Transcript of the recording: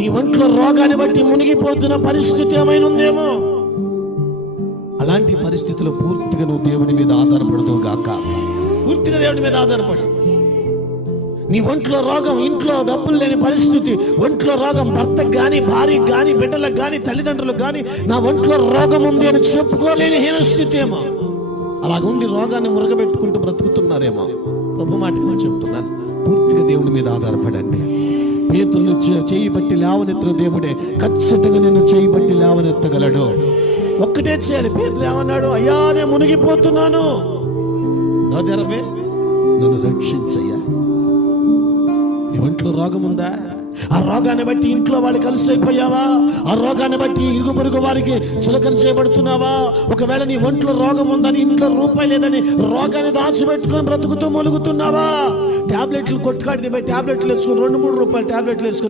నీ ఒంట్లో రోగాన్ని బట్టి మునిగిపోతున్న పరిస్థితి ఏమైనా ఉందేమో. అలాంటి పరిస్థితుల్లో పూర్తిగా నువ్వు దేవుడి మీద ఆధారపడదు గాక. పూర్తిగా దేవుడి మీద ఆధారపడు. నీ ఒంట్లో రోగం, ఇంట్లో డబ్బులు లేని పరిస్థితి, ఒంట్లో రోగం భర్తకు కానీ, భార్యకు కానీ, బిడ్డలకు కానీ, తల్లిదండ్రులకు కానీ నా ఒంట్లో రోగం ఉంది అని చెప్పుకోలేని హీనస్థితి ఏమో. అలాగుండి రోగాన్ని మురగబెట్టుకుంటూ బ్రతుకుతున్నారేమో. ప్రభు మాట నేను చెప్తున్నాను, పూర్తిగా దేవుడి మీద ఆధారపడండి. పేతురును చేయి బట్టి లేవనెత్తున దేవుడే ఖచ్చితంగా నిన్ను చేయి బట్టి లేవనెత్తగలడు. ఒక్కటే చేయాలి. పేతురు ఏమన్నాడు? అయ్యా నేను మునిగిపోతున్నాను, నన్ను రక్షించయ్యా. నీ ఒంట్లో రోగం ఉందా? ఆ రోగాన్ని బట్టి ఇంట్లో వాళ్ళు కలిసి అయిపోయావా? ఆ రోగాన్ని బట్టి ఇరుగు పొరుగు వారికి చులకన చేయబడుతున్నావా? ఒకవేళ నీ ఒంట్లో రోగం ఉందని, ఇంట్లో రూపాయి లేదని రోగాన్ని దాచిపెట్టుకొని బ్రతుకుతూ మొలుగుతున్నావా? టాబ్లెట్లు కొట్టుకాడిని పోయి టాబ్లెట్లు వేసుకుని 2-3 రూపాయలు టాబ్లెట్లు వేసుకుని